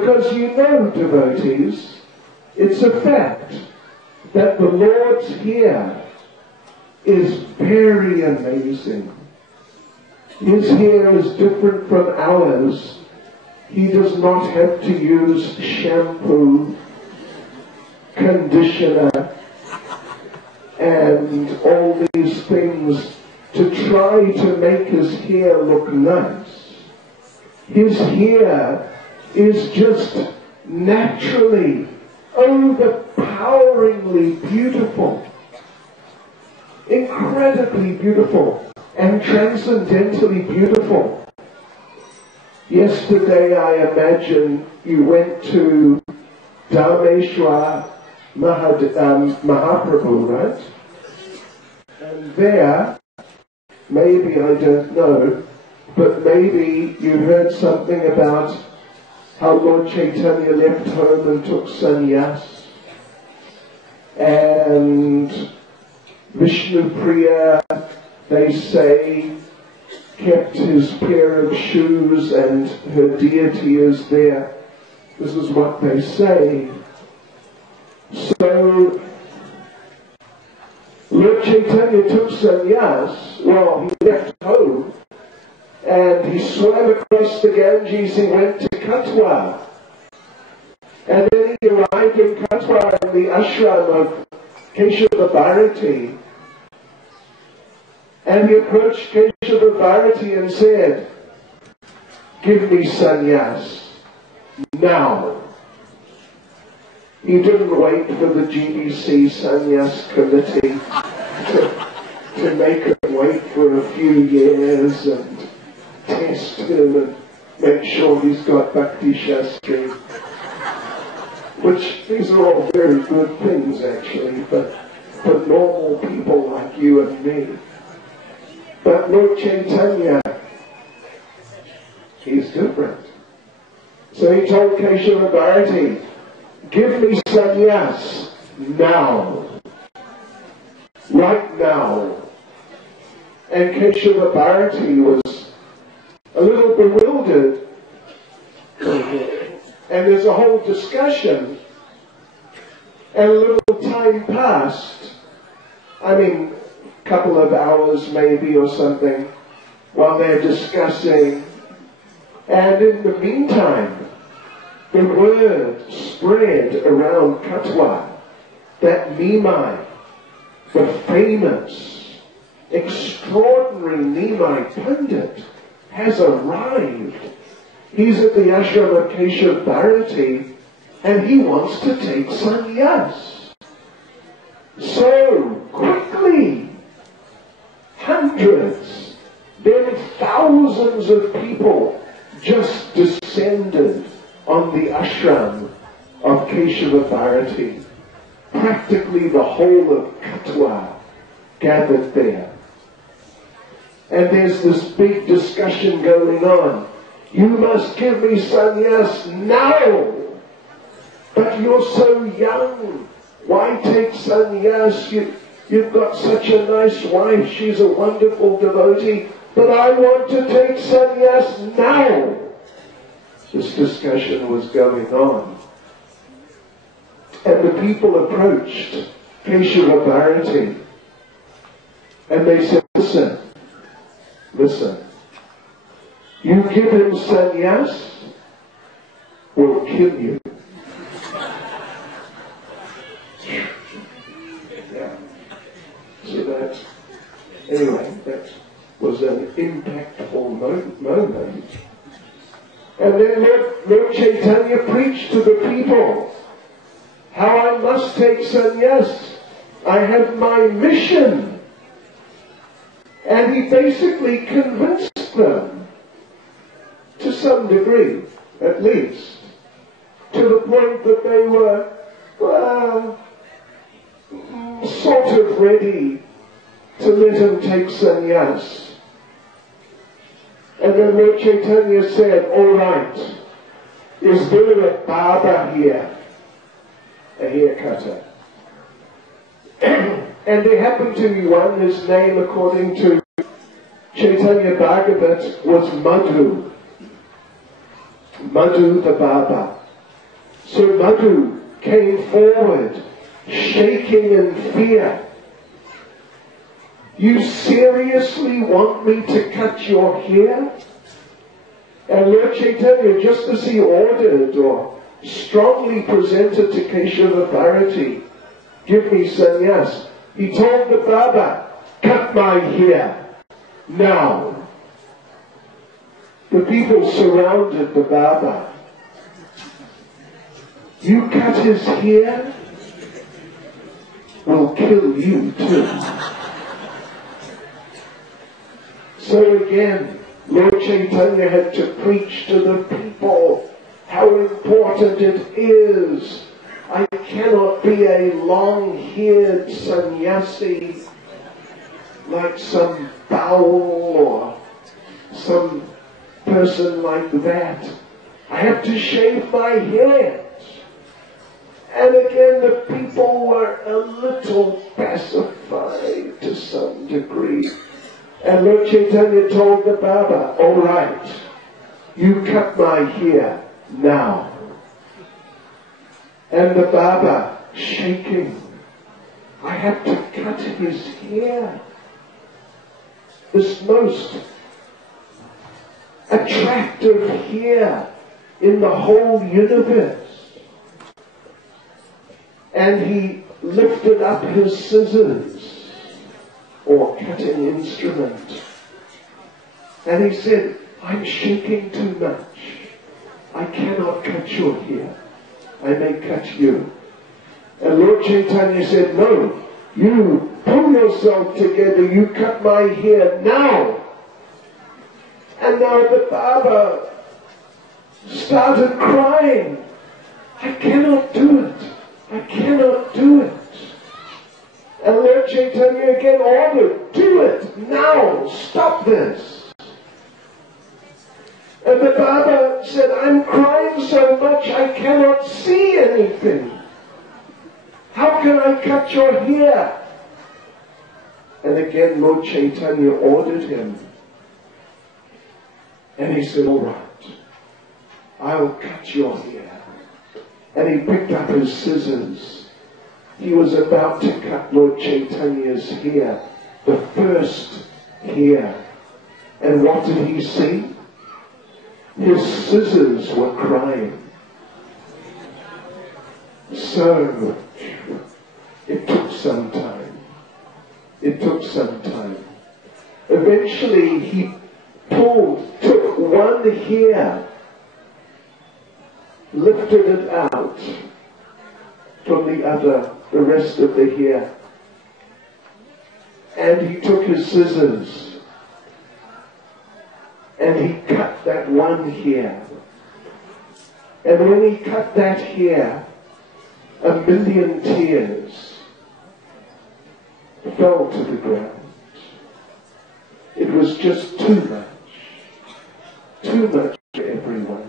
Because you know, devotees, it's a fact that the Lord's hair is very amazing. His hair is different from ours. He does not have to use shampoo, conditioner, and all these things to try to make his hair look nice. His hair is just naturally, overpoweringly beautiful, incredibly beautiful, and transcendentally beautiful. Yesterday, I imagine you went to Dharmeshwar Mahaprabhu, right? And there, maybe, I don't know, but maybe you heard something about how Lord Chaitanya left home and took sannyas, and Vishnu Priya, they say, kept his pair of shoes and her deity is there. This is what they say. So, Lord Chaitanya took sannyas. Well, he left home and he swam across the Ganges. He went to Katwa. And then he arrived in Katwa in the ashram of Keshava Bharati. And he approached Keshava Bharati and said, "Give me sannyas now." He didn't wait for the GBC sannyas committee to make him wait for a few years and test him and make sure he's got Bhakti Shastri. Which, these are all very good things actually, but for normal people like you and me. But Lord Chaitanya, he's different. So he told Keshava Bharati, "Give me sannyas now. Right now." And Keshava Bharati was a little bewildered. And there's a whole discussion. And a little time passed. I mean, a couple of hours maybe or something, while they're discussing. And in the meantime, the word spread around Katwa that Nimai, the famous, extraordinary Nimai Pandit, has arrived. He's at the ashram of Keshava Bharati and he wants to take sannyas. So quickly, hundreds, then thousands of people just descended on the ashram of Keshava Bharati. Practically the whole of Katwa gathered there. And there's this big discussion going on. "You must give me sannyas now! But you're so young. Why take sannyas? You've got such a nice wife. She's a wonderful devotee. But I want to take sannyas now!" This discussion was going on. And the people approached Keshava Bharati. And they said, listen, you give him sannyas, we'll kill you. Yeah. So that, anyway, that was an impactful moment. And then Lord Chaitanya preached to the people how I must take sannyas. I have my mission. And he basically convinced them, to some degree, at least, to the point that they were, well, sort of ready to let him take sannyas. And then Lord Chaitanya said, "All right, is there a barber here?" A haircutter. And there happened to be one, his name according to Chaitanya Bhagavat was Madhu. Madhu the Barber. So Madhu came forward, shaking in fear. You seriously want me to cut your hair? And Lord Chaitanya, just as he ordered or strongly presented to Keshava Bharati, give me sannyas, he told the Baba, cut my hair now. The people surrounded the Baba. You cut his hair, we'll kill you too. So again, Lord Chaitanya had to preach to the people how important it is. I cannot be a long-haired sannyasi like some Baul or some person like that. I have to shave my head. And again, the people were a little pacified to some degree. And Lord Chaitanya told the Baba, all right, you cut my hair now. And the Baba, shaking, I have to cut his hair. This most attractive hair in the whole universe. And he lifted up his scissors, or cutting instrument. And he said, I'm shaking too much. I cannot cut your hair. I may cut you. And Lord Chaitanya said, no, you pull yourself together, you cut my hair now. And now the Baba started crying. I cannot do it. I cannot do it. And Lord Chaitanya again ordered, do it now, stop this. And the Baba said, I'm crying so much I cannot see anything. How can I cut your hair? And again Lord Chaitanya ordered him. And he said, all right, I'll cut your hair. And he picked up his scissors. He was about to cut Lord Chaitanya's hair, the first hair. And what did he see? His scissors were crying. So, it took some time. It took some time. Eventually he took one hair, lifted it out from the rest of the hair. And he took his scissors and he cut that one hair. And when he cut that hair, 1,000,000 tears fell to the ground. It was just too much for everyone.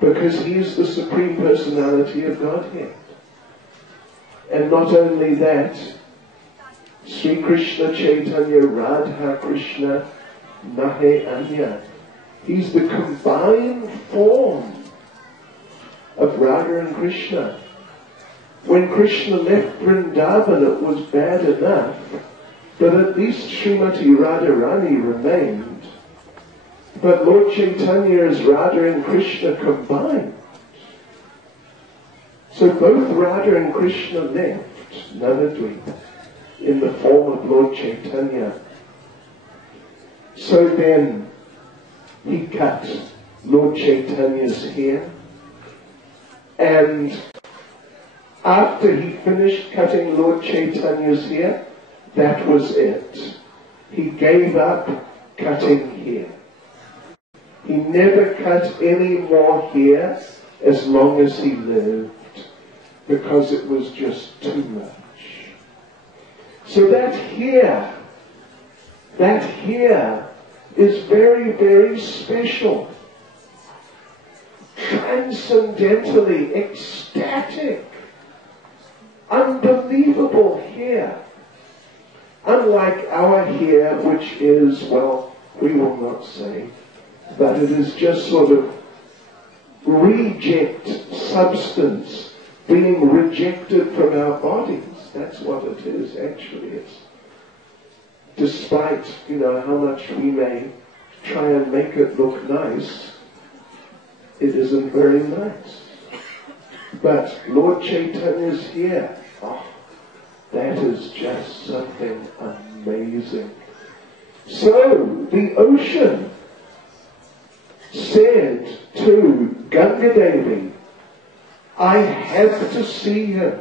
Because he is the Supreme Personality of Godhead. And not only that, Sri Krishna Chaitanya Radha Krishna Nahe Anya. He's the combined form of Radha and Krishna. When Krishna left Vrindavan, it was bad enough, but at least Srimati Radharani remained. But Lord Chaitanya is Radha and Krishna combined. So both Radha and Krishna left Navadvip in the form of Lord Chaitanya. So then he cut Lord Chaitanya's hair, and after he finished cutting Lord Chaitanya's hair, that was it. He gave up cutting hair. He never cut any more hair as long as he lived, because it was just too much. So that hair is very, very special. Transcendentally ecstatic, unbelievable hair. Unlike our hair, which is, well, we will not say, but it is just sort of reject substance being rejected from our bodies. That's what it is, actually. It's, despite, how much we may try and make it look nice, it isn't very nice. But Lord Chaitanya's here. Oh, that is just something amazing. So, the ocean said to Ganga Devi, I have to see him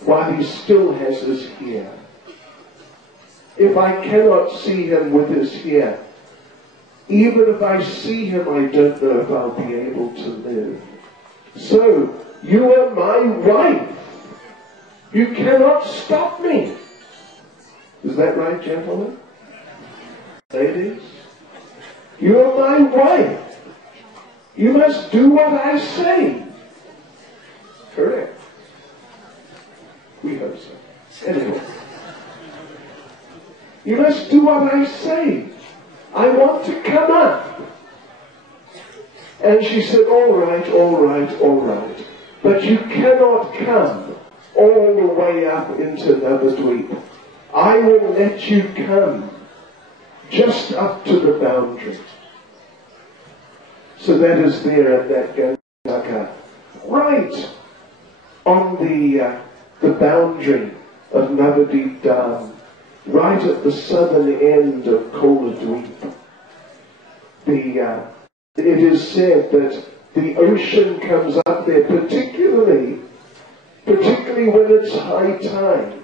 while he still has his hair. If I cannot see him with his hair, even if I see him, I don't know if I'll be able to live. So, you are my wife. You cannot stop me. Is that right, gentlemen? Ladies? You are my wife. You must do what I say. Correct. We hope so. Anyway. You must do what I say. I want to come up. And she said, all right, all right, all right. But you cannot come all the way up into Nabadwip. I will let you come just up to the boundary. So that is there at that Gadädhara, right on the boundary of Navadvip Dam, right at the southern end of Koladvip. It is said that the ocean comes up there, particularly when it's high tide,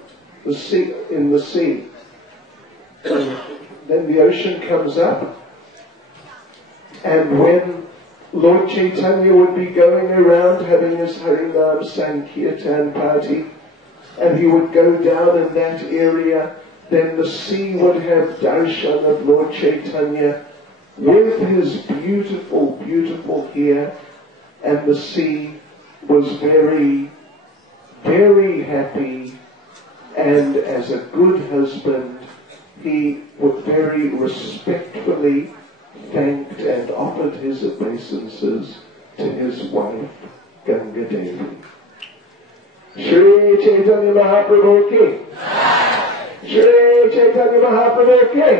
in the sea. Then the ocean comes up, and when Lord Chaitanya would be going around having his Harinam Sankirtan party, and he would go down in that area, then the sea would have darshan of Lord Chaitanya with his beautiful, beautiful hair, and the sea was very, very happy, and as a good husband, he would very respectfully thanked and offered his obeisances to his wife, Ganga Devi. Shri Chaitanya Mahaprabhu ki, Shri Chaitanya Mahaprabhu ki,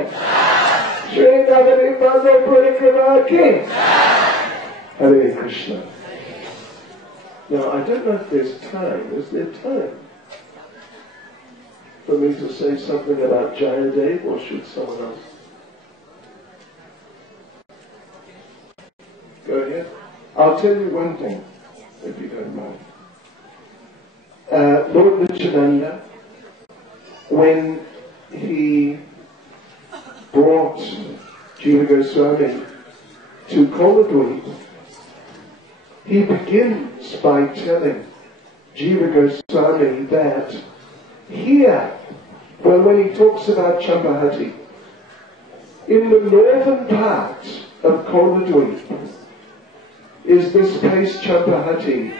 Shri Navadvip Parikrama ki. Hare Krishna. Now, I don't know if there's time. Is there time for me to say something about Jayadev, or should someone else? Go ahead. I'll tell you one thing, if you don't mind. Lord Vidyänagar, when he brought Jiva Goswami to Koladvip, he begins by telling Jiva Goswami that here, when he talks about Cämpähäti, in the northern part of Koladvip is this place Cämpähäti,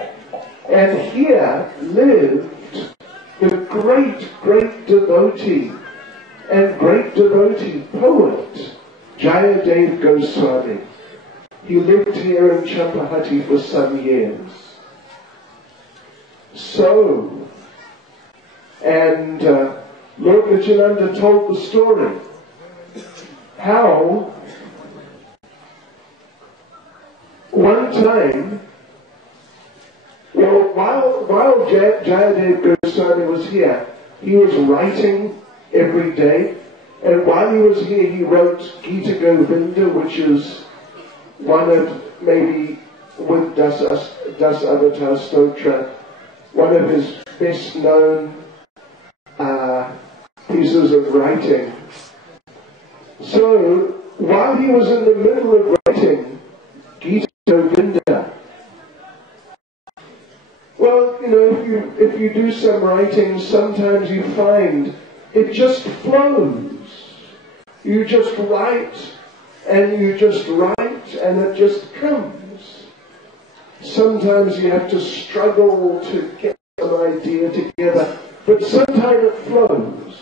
and here lived the great, great devotee and great devotee poet Jayadev Goswami. He lived here in Cämpähäti for some years. So, and Lord Vidyänagar told the story how one time, while Jayadev Goswami was here, he was writing every day, and while he was here he wrote Gita Govinda, which is one of, maybe with Das Avatar Stotra, one of his best known pieces of writing. So, while he was in the middle of writing Gita Govinda, well, if you do some writing, sometimes you find it just flows. You just write, and you just write, and it just comes. Sometimes you have to struggle to get an idea together, but sometimes it flows.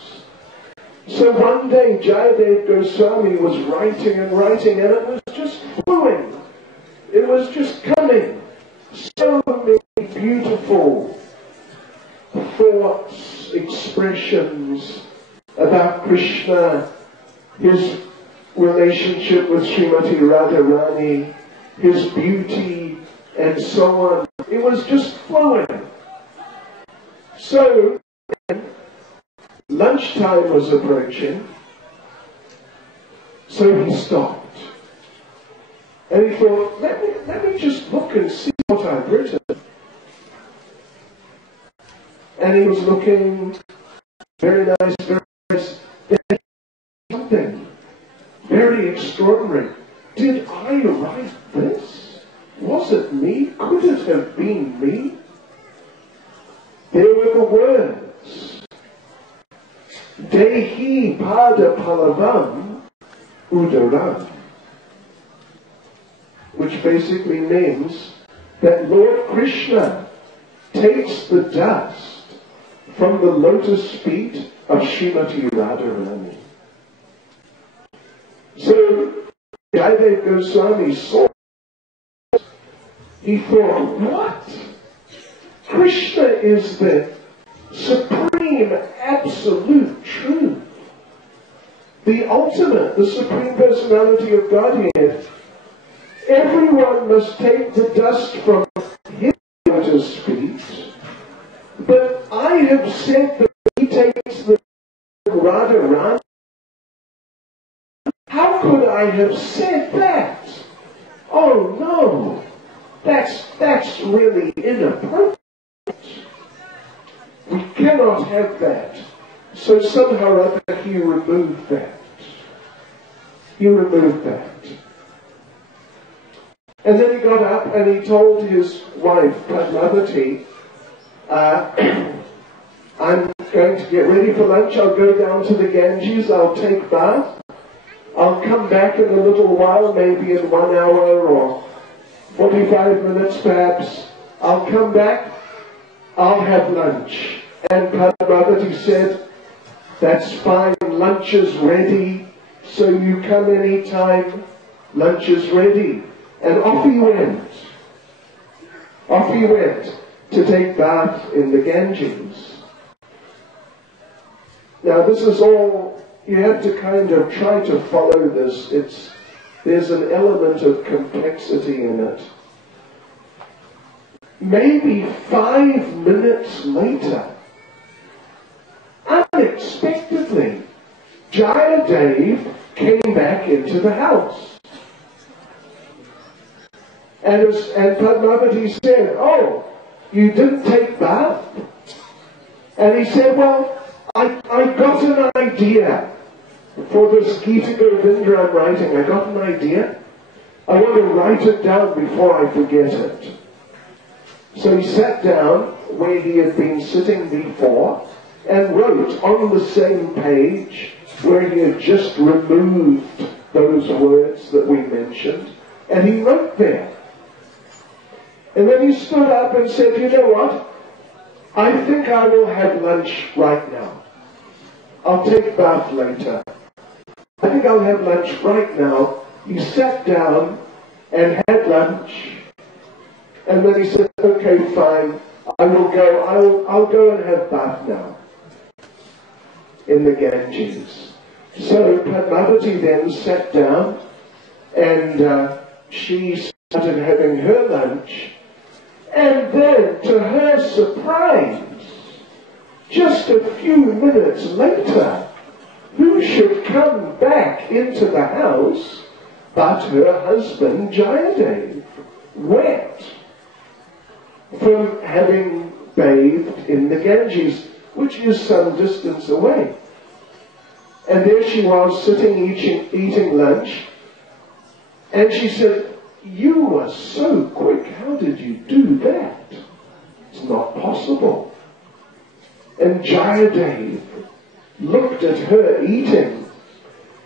So one day Jayadev Goswami was writing and writing, and it was just flowing. It was just coming. So many beautiful thoughts, expressions about Krishna, his relationship with Srimati Radharani, his beauty, and so on. It was just flowing. So, lunchtime was approaching, so he stopped. And he thought, let me just look and see what I've written. And he was looking, very nice, very nice. Then something very extraordinary. Did I write this? Was it me? Could it have been me? There were the words. Dehi pada palavam udaram. Which basically means that Lord Krishna takes the dust from the lotus feet of Srimati Radharani. So, Gadädhara Goswami saw it. He thought, what? Krishna is the supreme, absolute truth. The ultimate, the supreme personality of Godhead. Everyone must take the dust from his lotus feet. But I have said that he takes the Radharani. How could I have said that? Oh no, that's really inappropriate. We cannot have that. So somehow or other he removed that. He removed that. And then he got up and he told his wife, Padmavati, I'm going to get ready for lunch. I'll go down to the Ganges. I'll take bath. I'll come back in a little while, maybe in 1 hour or 45 minutes perhaps. I'll come back. I'll have lunch. And Padmavati said, that's fine. Lunch is ready. So you come any time. Lunch is ready. And off he went. Off he went to take bath in the Ganges. Now this is all, you have to kind of try to follow this. There's an element of complexity in it. Maybe 5 minutes later, unexpectedly, Jayadev came back into the house. And Padmavati said, oh, you didn't take bath? And he said, well, I got an idea for this Gita Govinda I'm writing. I got an idea. I want to write it down before I forget it. So he sat down where he had been sitting before and wrote on the same page where he had just removed those words that we mentioned. And he wrote there. And then he stood up and said, you know what? I think I will have lunch right now. I'll take bath later. I think I'll have lunch right now. He sat down and had lunch. And then he said, okay, fine. I will go. I'll go and have bath now in the Ganges. So Padmavati then sat down and she started having her lunch. And then, to her surprise, just a few minutes later, who should come back into the house but her husband Jayadev, wet from having bathed in the Ganges, which is some distance away. And there she was sitting eating lunch, and she said, you were so quick, how did you do that? It's not possible. And Jayadev looked at her eating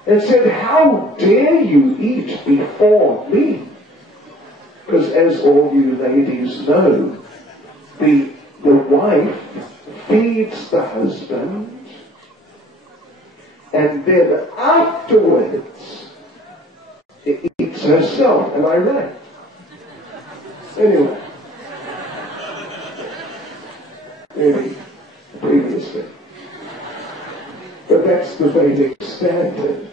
and said, how dare you eat before me? Because as all you ladies know, the wife feeds the husband and then afterwards it eats herself. Am I right? Anyway. Maybe previously. But that's the Vedic standard.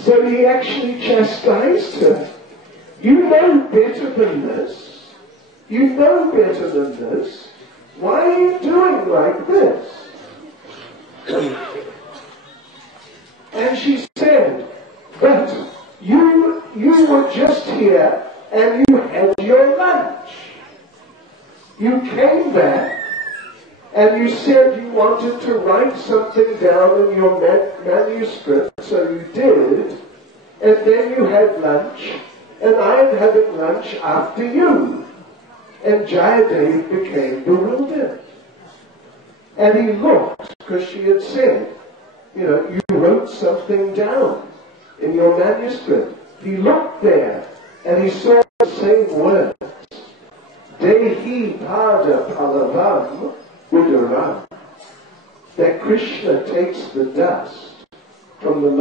So he actually chastised her. You know better than this. You know better than this. Why are you doing like this? And she said, but you were just here and you had your lunch. You came back and you said you wanted to write something down in your manuscript, so you did, and then you had lunch, and I am having lunch after you. And Jayadev became bewildered. And he looked, because she had said, you wrote something down in your manuscript. He looked there, and he saw the same words. Dehi pada palavam udaram. That Krishna takes the dust from the